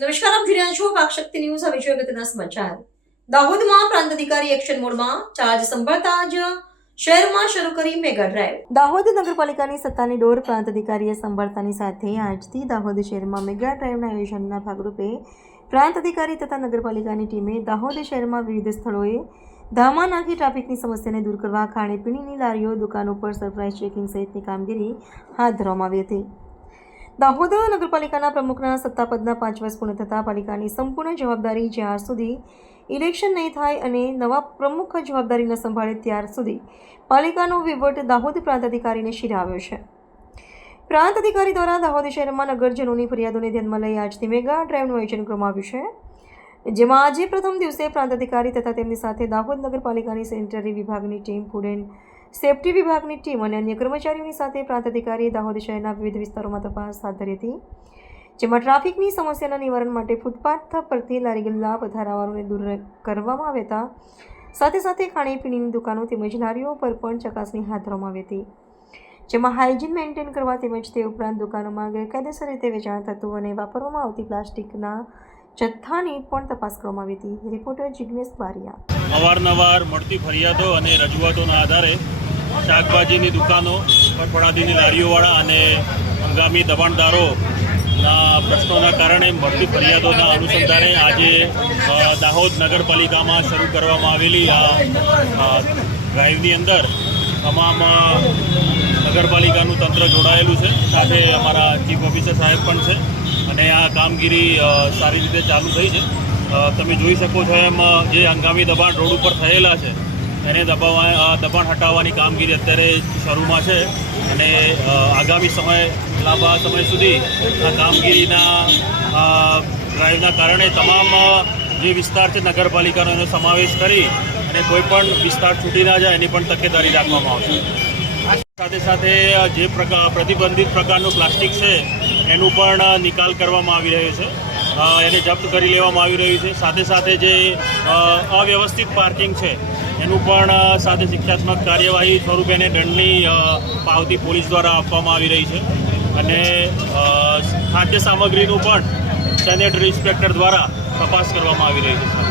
નમસ્કાર, આપ જોઈ રહ્યા છો વાકશક્તિ ન્યૂઝ. હવે જોઈએ અગત્યના સમાચાર. દાહોદમાં પ્રાંત અધિકારી એક્શન મોડમાં ચાર્જ સંભાળતા જ શહેરમાં શરૂ કરી મેગા ડ્રાઈવ. દાહોદ નગરપાલિકાની સત્તાની ડોર પ્રાંત અધિકારીએ સંભાળતાની સાથે આજથી દાહોદ શહેરમાં મેગા ડ્રાઈવના આયોજનના ભાગરૂપે પ્રાંત અધિકારી તથા નગરપાલિકાની ટીમે દાહોદ શહેરમાં વિવિધ સ્થળોએ ધામા નાખી ટ્રાફિકની સમસ્યાને દૂર કરવા ખાણીપીણીની લારીઓ, દુકાનો પર સરપ્રાઇઝ ચેકિંગ સહિતની કામગીરી હાથ ધરવામાં આવી હતી. દાહોદ નગરપાલિકાના પ્રમુખના સત્તાપદના 5 વર્ષ પૂર્ણ થતાં પાલિકાની સંપૂર્ણ જવાબદારી જ્યાર સુધી ઇલેક્શન નહીં થાય અને નવા પ્રમુખ જવાબદારી ન સંભાળે ત્યાર સુધી પાલિકાનો વહીવટ દાહોદ પ્રાંત અધિકારીને શીરે આવ્યો છે. પ્રાંત અધિકારી દ્વારા દાહોદ શહેરમાં નગરજનોની ફરિયાદોને ધ્યાનમાં લઈ આજથી મેગા ડ્રાઈવનું આયોજન કરવામાં આવ્યું છે, જેમાં આજે પ્રથમ દિવસે પ્રાંત અધિકારી તથા તેમની સાથે દાહોદ નગરપાલિકાની સેનિટરી વિભાગની ટીમ, ફૂડ એન્ડ સેફ્ટી વિભાગની ટીમ અને અન્ય કર્મચારીઓની સાથે પ્રાંત અધિકારીએ દાહોદ શહેરના વિવિધ વિસ્તારોમાં તપાસ હાથ ધરી હતી, જેમાં ટ્રાફિકની સમસ્યાના નિવારણ માટે ફૂટપાથ પરથી લારી ગલ્લા પથારાવાળાને દૂર કરવામાં આવ્યા હતા. સાથે સાથે ખાણીપીણીની દુકાનો તેમજ લારીઓ પર પણ ચકાસણી હાથ ધરવામાં આવી હતી, જેમાં હાઇજીન મેન્ટેન કરવા તેમજ તે ઉપરાંત દુકાનોમાં ગેરકાયદેસર રીતે વેચાણ થતું અને વાપરવામાં આવતી પ્લાસ્ટિકના જથ્થાની પણ તપાસ કરવામાં આવી હતી. રિપોર્ટર જિગ્નેશ બારિયા. અવારનવાર મળતી ફરિયાદો અને રજૂઆતોના આધારે શાકભાજીની દુકાનો, ફળફળાદીની લારીઓવાળા અને હંગામી દબાણદારોના પ્રશ્નોના કારણે મળતી ફરિયાદોના અનુસંધાને આજે દાહોદ નગરપાલિકામાં શરૂ કરવામાં આવેલી આ ડ્રાઈવની અંદર તમામ નગરપાલિકાનું તંત્ર જોડાયેલું છે. સાથે અમારા ચીફ ઓફિસર સાહેબ પણ છે અને આ કામગીરી સારી રીતે ચાલુ થઈ છે. તમે જોઈ શકો છો એમ જે હંગામી દબાણ રોડ ઉપર થયેલા છે એને દબાણ હટાવવાની કામગીરી અત્યારે શરૂમાં છે અને આગામી લાંબા સમય સુધી આ કામગીરીના ડ્રાઈવના કારણે તમામ જે વિસ્તાર છે નગરપાલિકાનો એનો સમાવેશ કરી અને કોઈ પણ વિસ્તાર છૂટી ના જાય એની પણ તકેદારી રાખવામાં આવશે. સાથે સાથે જે પ્રતિબંધિત પ્રકારનું પ્લાસ્ટિક છે એનું પણ નિકાલ કરવામાં આવી રહ્યો છે, એને જપ્ત કરી લેવામાં આવી રહ્યું છે. સાથે સાથે જે અવ્યવસ્થિત પાર્કિંગ છે એનું પણ સાથે શિક્ષાત્મક કાર્યવાહી સ્વરૂપે એને દંડની પાવતી પોલીસ દ્વારા આપવામાં આવી રહી છે અને ખાદ્ય સામગ્રીનું પણ સેનેટરી ઇન્સ્પેક્ટર દ્વારા તપાસ કરવામાં આવી રહી છે.